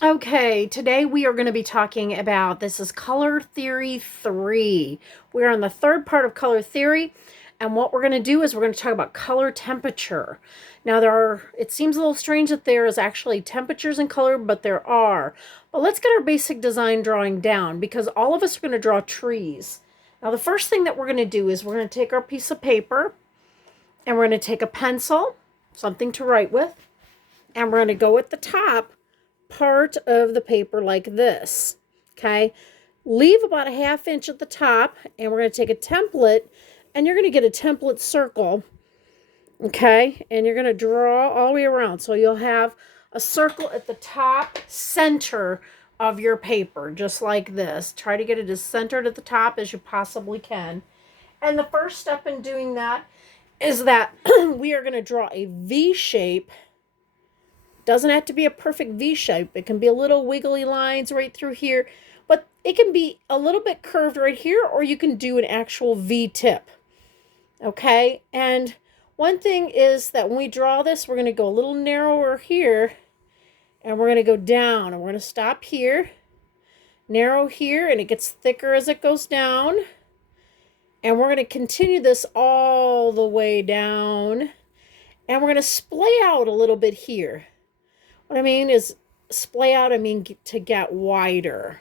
Okay, today we are going to be talking about this is Color Theory 3. We're on the third part of Color Theory, and what we're going to do is we're going to talk about color temperature. Now, it seems a little strange that there is actually temperatures in color, but there are. But let's get our basic design drawing down because all of us are going to draw trees. Now, the first thing that we're going to do is we're going to take our piece of paper and we're going to take a pencil, something to write with, and we're going to go at the top part of the paper like this. Okay, leave about a ½ inch at the top, and we're going to take a template, and you're going to get a template circle. Okay, and you're going to draw all the way around, so you'll have a circle at the top center of your paper, just like this. Try to get it as centered at the top as you possibly can. And the first step in doing that is that we are going to draw a V shape. Doesn't have to be a perfect V shape. It can be a little wiggly lines right through here, but it can be a little bit curved right here, or you can do an actual V tip. Okay, and one thing is that when we draw this, we're going to go a little narrower here, and we're going to go down, and we're going to stop here, narrow here, and it gets thicker as it goes down. And we're going to continue this all the way down, and we're going to splay out a little bit here. What I mean is splay out, I mean to get wider.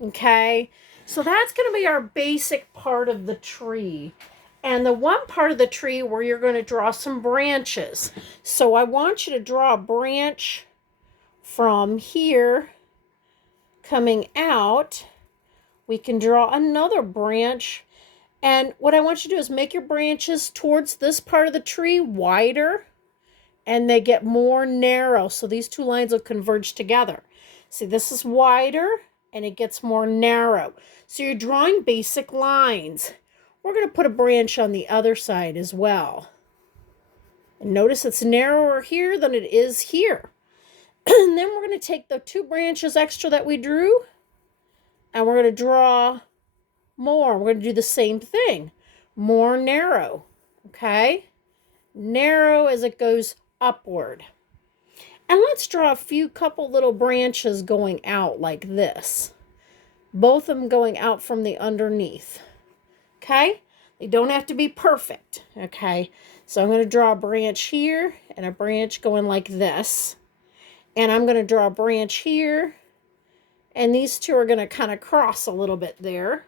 Okay, so that's going to be our basic part of the tree. And the one part of the tree where you're going to draw some branches. So I want you to draw a branch from here coming out. We can draw another branch. And what I want you to do is make your branches towards this part of the tree wider, and they get more narrow. So these two lines will converge together. See, this is wider and it gets more narrow. So you're drawing basic lines. We're going to put a branch on the other side as well. And notice it's narrower here than it is here. And then we're going to take the two branches extra that we drew, and we're going to draw more. We're going to do the same thing. More narrow. Okay? Narrow as it goes upward. And let's draw a couple little branches going out like this. Both of them going out from the underneath. Okay? They don't have to be perfect. Okay? So I'm going to draw a branch here and a branch going like this. And I'm going to draw a branch here. And these two are going to kind of cross a little bit there.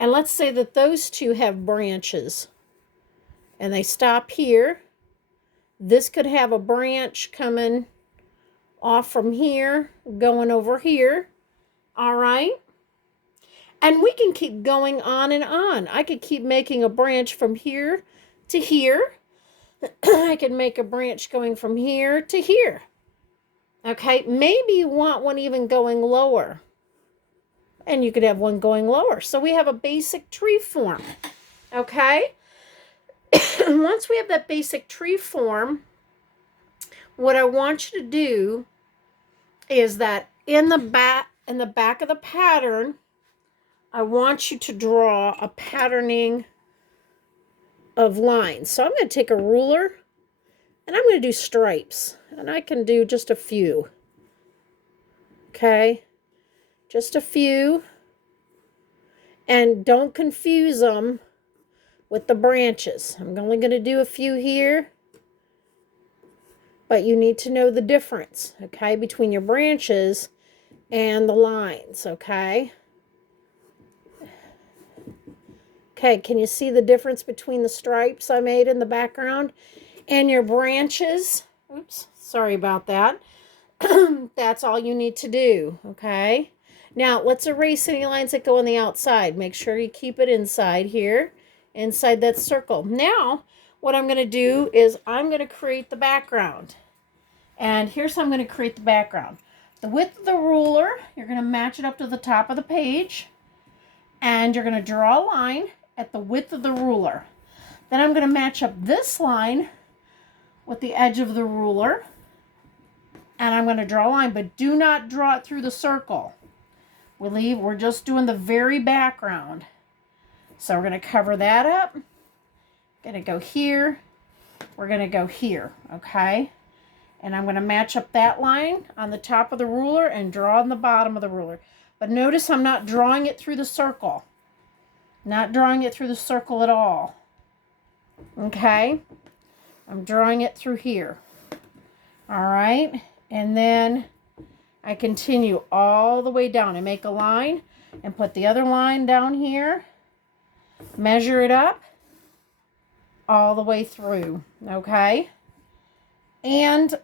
And let's say that those two have branches. And they stop here. This could have a branch coming off from here, going over here. All right. And we can keep going on and on. I could keep making a branch from here to here. I could make a branch going from here to here. Okay. Maybe you want one even going lower. And you could have one going lower. So we have a basic tree form. Okay. Once we have that basic tree form, what I want you to do is that in the back of the pattern, I want you to draw a patterning of lines. So I'm going to take a ruler and I'm going to do stripes, and I can do just a few. Okay, just a few, and don't confuse them with the branches. I'm only going to do a few here, but you need to know the difference, okay, between your branches and the lines, okay? Okay, can you see the difference between the stripes I made in the background and your branches? Oops, sorry about that. That's all you need to do, okay? Now, let's erase any lines that go on the outside. Make sure you keep it inside here, inside that circle. Now, what I'm going to do is I'm going to create the background. And here's how I'm going to create the background. The width of the ruler, you're going to match it up to the top of the page. And you're going to draw a line at the width of the ruler. Then I'm going to match up this line with the edge of the ruler. And I'm going to draw a line, but do not draw it through the circle. We're just doing the very background. So we're going to cover that up. Going to go here. We're going to go here, okay? And I'm going to match up that line on the top of the ruler and draw on the bottom of the ruler. But notice I'm not drawing it through the circle. Not drawing it through the circle at all. Okay? I'm drawing it through here. All right? And then I continue all the way down. I make a line and put the other line down here. Measure it up all the way through. Okay? And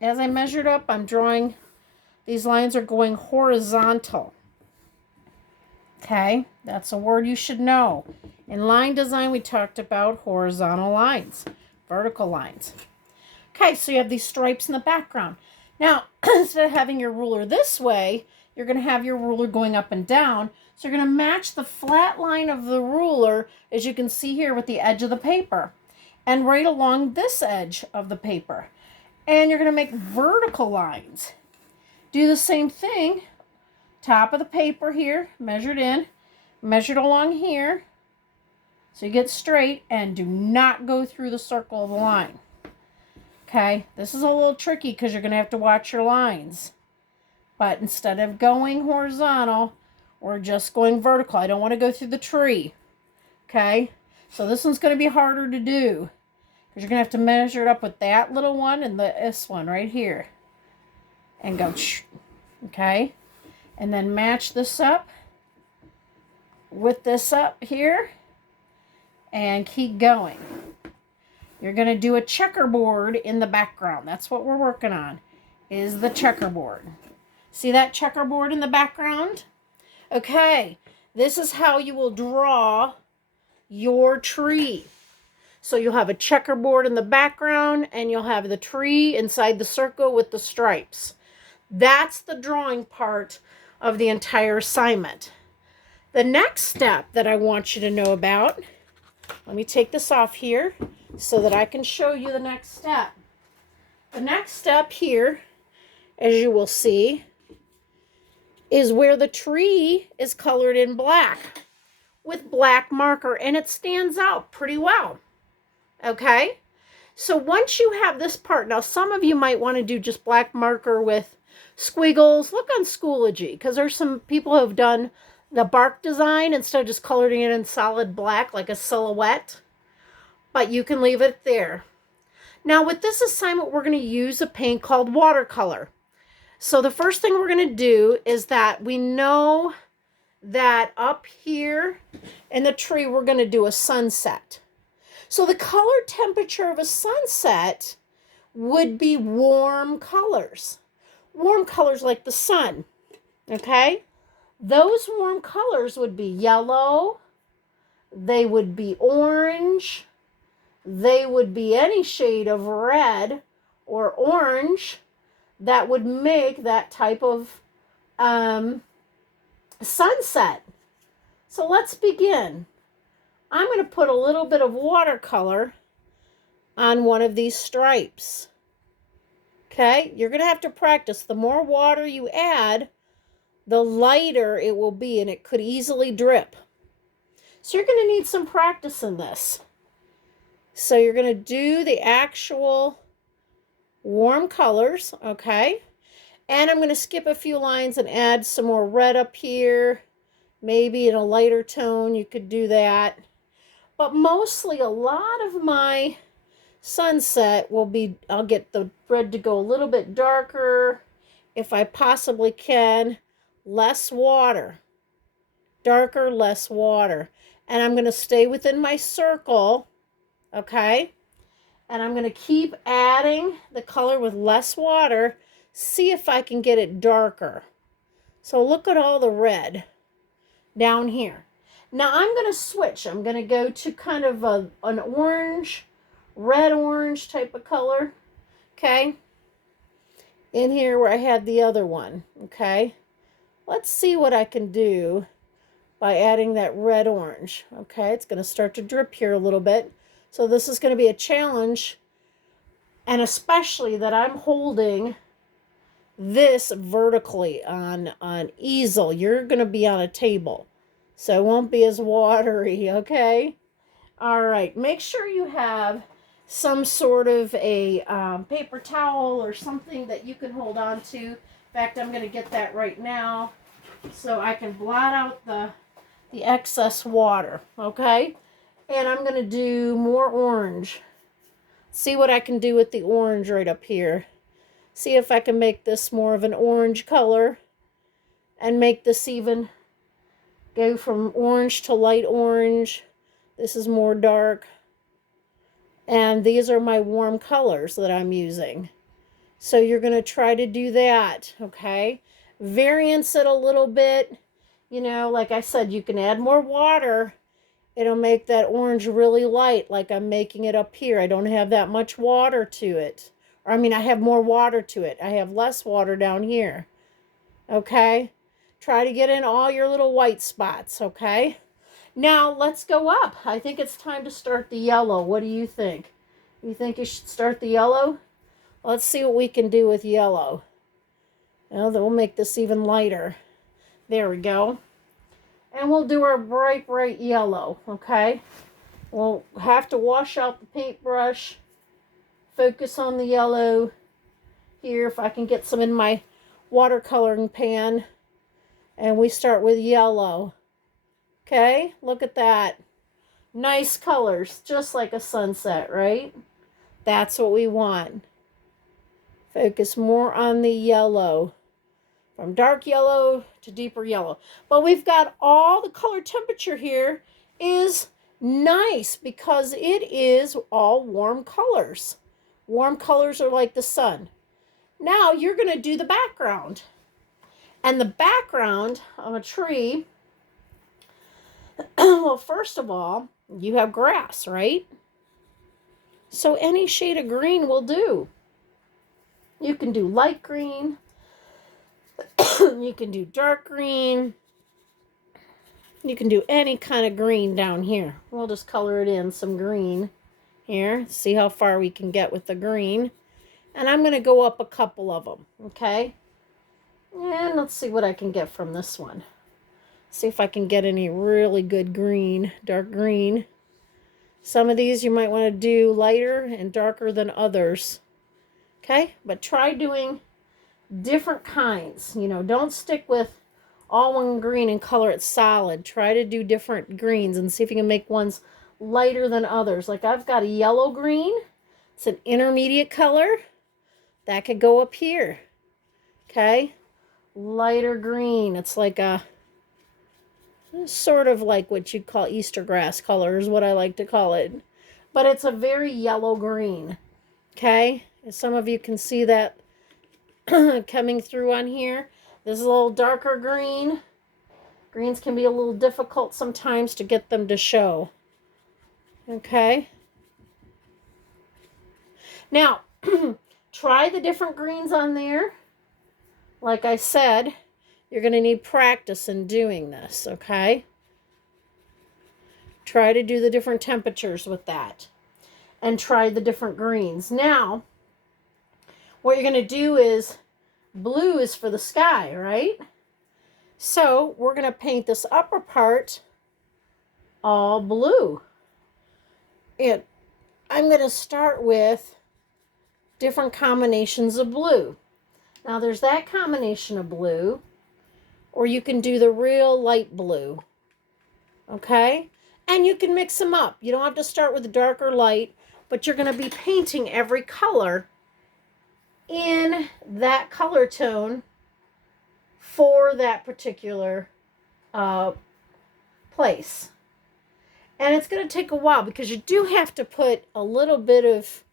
as I measured up, I'm drawing, these lines are going horizontal. Okay, that's a word you should know. In line design, we talked about horizontal lines, vertical lines. Okay, so you have these stripes in the background. Now, instead of having your ruler this way, you're going to have your ruler going up and down. So you're going to match the flat line of the ruler, as you can see here, with the edge of the paper. And right along this edge of the paper. And you're going to make vertical lines. Do the same thing. Top of the paper here, measured in, measured along here. So you get straight and do not go through the circle of the line. Okay, this is a little tricky because you're going to have to watch your lines. But instead of going horizontal, we're just going vertical. I don't want to go through the tree. Okay, so this one's going to be harder to do. Because you're going to have to measure it up with that little one and this one right here. And go, okay? And then match this up with this up here. And keep going. You're going to do a checkerboard in the background. That's what we're working on, is the checkerboard. See that checkerboard in the background? Okay, this is how you will draw your tree. So you'll have a checkerboard in the background and you'll have the tree inside the circle with the stripes. That's the drawing part of the entire assignment. The next step that I want you to know about, let me take this off here so that I can show you the next step. The next step here, as you will see, is where the tree is colored in black with black marker, and it stands out pretty well. Okay, so once you have this part, now some of you might want to do just black marker with squiggles. Look on Schoology, because there's some people who have done the bark design instead of just coloring it in solid black like a silhouette. But you can leave it there. Now with this assignment, we're going to use a paint called watercolor. So the first thing we're going to do is that we know that up here in the tree, we're going to do a sunset. So the color temperature of a sunset would be warm colors. Warm colors like the sun, okay? Those warm colors would be yellow, they would be orange, they would be any shade of red or orange that would make that type of sunset. So let's begin. I'm going to put a little bit of watercolor on one of these stripes. Okay, you're going to have to practice. The more water you add, the lighter it will be, and it could easily drip. So you're going to need some practice in this. So you're going to do the actual warm colors, okay? And I'm going to skip a few lines and add some more red up here. Maybe in a lighter tone, you could do that. But mostly a lot of my sunset will be, I'll get the red to go a little bit darker if I possibly can. Less water. Darker, less water. And I'm going to stay within my circle, okay? And I'm going to keep adding the color with less water. See if I can get it darker. So look at all the red down here. Now I'm going to switch. I'm going to go to kind of an orange, red-orange type of color, okay? In here where I had the other one, okay? Let's see what I can do by adding that red-orange, okay? It's going to start to drip here a little bit. So this is going to be a challenge, and especially that I'm holding this vertically on easel. You're going to be on a table. So it won't be as watery, okay? All right, make sure you have some sort of a paper towel or something that you can hold on to. In fact, I'm going to get that right now so I can blot out the excess water, okay? And I'm going to do more orange. See what I can do with the orange right up here. See if I can make this more of an orange color and make this even go from orange to light orange. This is more dark. And these are my warm colors that I'm using. So you're going to try to do that, okay? Variance it a little bit. You know, like I said, you can add more water. It'll make that orange really light, like I'm making it up here. I don't have that much water to it. Or, I mean, I have more water to it. I have less water down here. Okay? Try to get in all your little white spots, okay? Now, let's go up. I think it's time to start the yellow. What do you think? You think you should start the yellow? Let's see what we can do with yellow. Well, then we'll make this even lighter. There we go. And we'll do our bright, bright yellow, okay? We'll have to wash out the paintbrush. Focus on the yellow here, if I can get some in my watercoloring pan. And we start with yellow. Okay, look at that. Nice colors, just like a sunset, right? That's what we want. Focus more on the yellow. From dark yellow to deeper yellow. But we've got all the color temperature here is nice because it is all warm colors. Warm colors are like the sun. Now you're going to do the background. And the background of a tree, well, first of all, you have grass, right? So any shade of green will do. You can do light green. You can do dark green. You can do any kind of green down here. We'll just color it in some green here. See how far we can get with the green. And I'm going to go up a couple of them, okay? And let's see what I can get from this one. See if I can get any really good green, dark green. Some of these you might want to do lighter and darker than others. Okay? But try doing different kinds. You know, don't stick with all one green and color it solid. Try to do different greens and see if you can make ones lighter than others. Like I've got a yellow green. It's an intermediate color. That could go up here. Okay? Lighter green. It's like a sort of like what you'd call Easter grass color is what I like to call it. But it's a very yellow green. Okay? Some of you can see that coming through on here. This is a little darker green. Greens can be a little difficult sometimes to get them to show. Okay? Now, try the different greens on there. Like I said, you're going to need practice in doing this, okay? Try to do the different temperatures with that. And try the different greens. Now, what you're going to do is, blue is for the sky, right? So, we're going to paint this upper part all blue. And I'm going to start with different combinations of blue. Now, there's that combination of blue, or you can do the real light blue, okay? And you can mix them up. You don't have to start with the dark or light, but you're going to be painting every color in that color tone for that particular place. And it's going to take a while because you do have to put a little bit of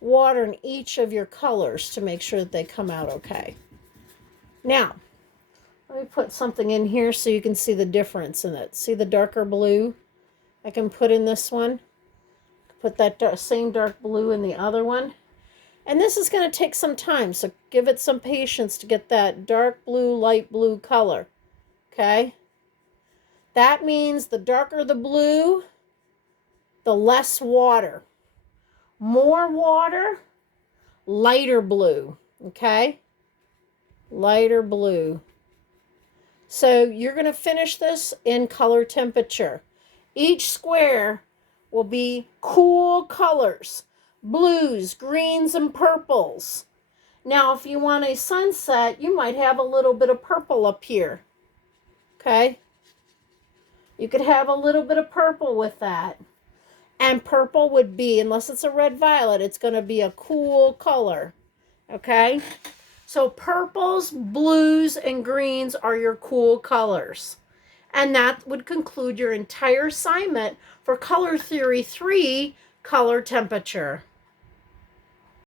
water in each of your colors to make sure that they come out okay. Now, let me put something in here so you can see the difference in it. See the darker blue I can put in this one? Put that same dark blue in the other one. And this is going to take some time, so give it some patience to get that dark blue, light blue color. Okay? That means the darker the blue, the less water. More water, lighter blue. Okay? Lighter blue. So you're going to finish this in color temperature. Each square will be cool colors, blues, greens, and purples. Now, if you want a sunset, you might have a little bit of purple up here. Okay? You could have a little bit of purple with that. And purple would be, unless it's a red violet, it's going to be a cool color. Okay? So purples, blues, and greens are your cool colors. And that would conclude your entire assignment for Color Theory 3, Color Temperature.